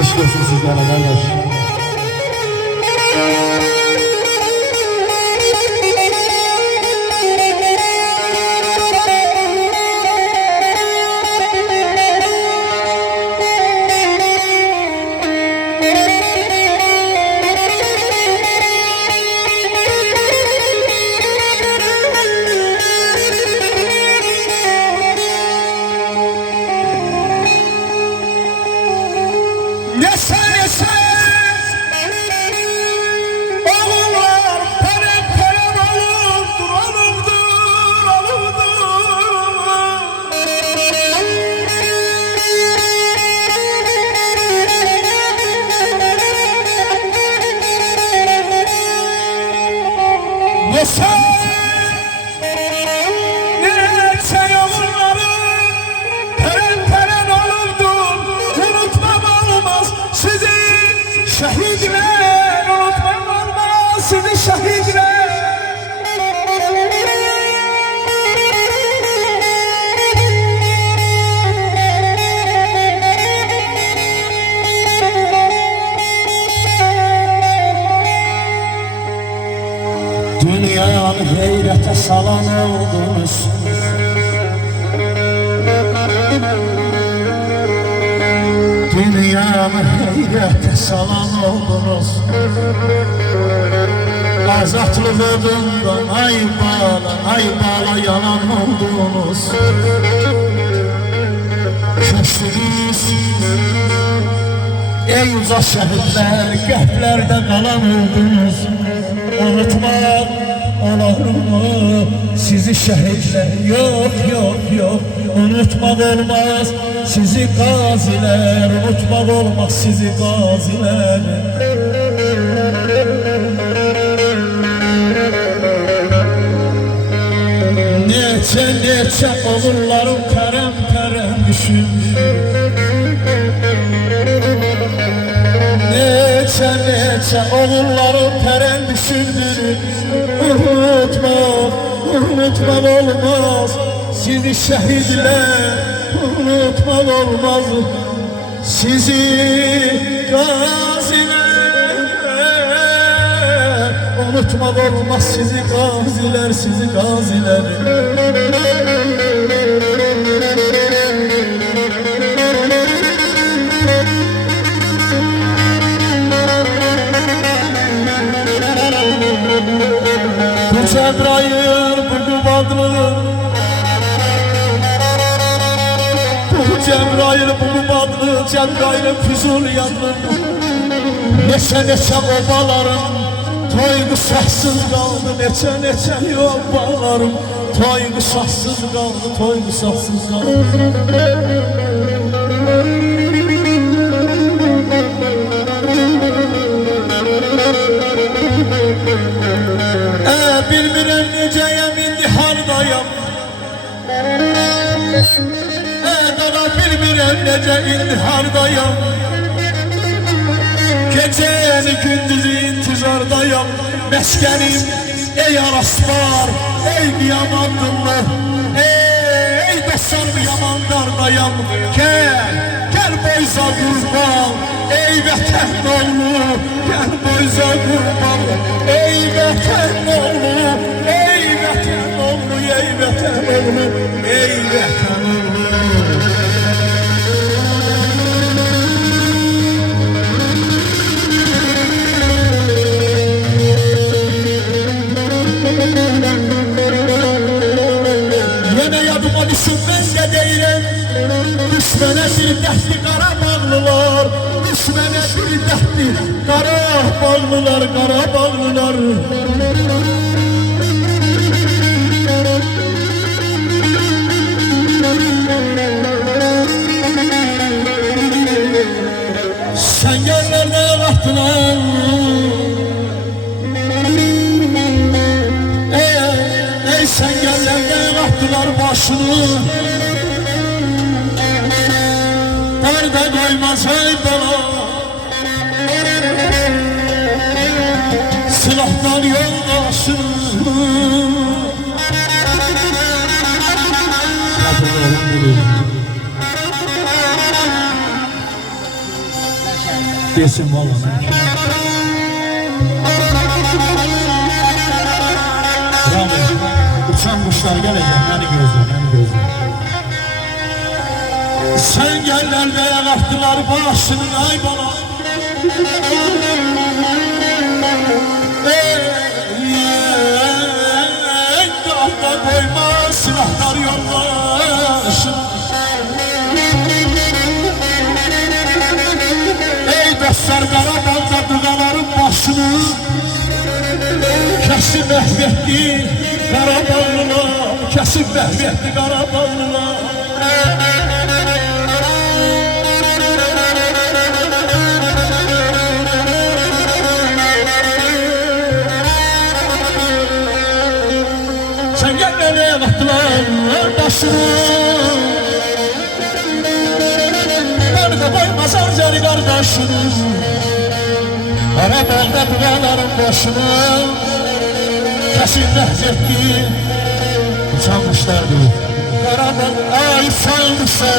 Eşk olsun sizlere kardeş. Şehitler unutmam olmaz sizi şehitler. Dünyanı heyrete salan oldunuz. Dünyanı heyrete salan oldunuz. Azatlık odundan ay bağla yalan oldunuz. Köşkünüz ey uca şehitler, qəlblərdə qalan oldunuz. Unutmak olur mu sizi şehitler? Yok, unutmak olmaz sizi gaziler. Unutmak olmaz sizi gaziler. Neçə oğullarım pərəm düşür. Neçə oğullarım pərəm düşürdür. Unutmak olmaz sizi şehitler. Unutmak olmaz sizi gaziler. Unutmak olmaz sizi gaziler, sizi gaziler. Bu Cebrail, bu Qubadlı, bu Cebrail, bu Qubadlı, Cebrail'in Füzul yandı. Neçə obalarım toygu şahsız qaldı. Neçə obalarım toygu şahsız qaldı. Toygu şahsız qaldı. Bilmirəm necəyəm indi hardayam. Qara bilmirəm necə indi hardayam. Gecəni gündüzü intizardayam. Məskənim ey araslar, ey qiyamandınlar, ey bəssar yamandardayam. Gəl boyza qurban, ey vətən oğlu, gəl boyza qurban, ey vətən oğlu, ey vətən oğlu, ey vətən oğlu, ey vətən oğlu. Yenə yadıma düşün mən də deyirəm, düşmənə bir dəhtli Qarabağlılar, düşmənə bir dəhtli Qarabağlılar, Qarabağlılar. Sən yerlərdə vaxtılar, ey sən yerlərdə vaxtılar başını. Dərdə qoymaz ey bala, silahdan yoldaşını. Desin vallahi. Bravo. Uçan kuşlar gelecek, beni gözle, beni gözle. Sen yerlerde yaktılar başını ay bana. Dağda koyma silahlar yollaşın. Ey dostlar Qarabağda dıqaların başını kesip məhvetti Qarabağlılar, kesip məhvetti Qarabağlılar. Sen gel nereye baktılar başını. Beni de koymaz Azeri kardeşini. Qarabağda dıqaların başını kesip məhvetti. Uçan kuşlardı Qarabağ ay salmışsa.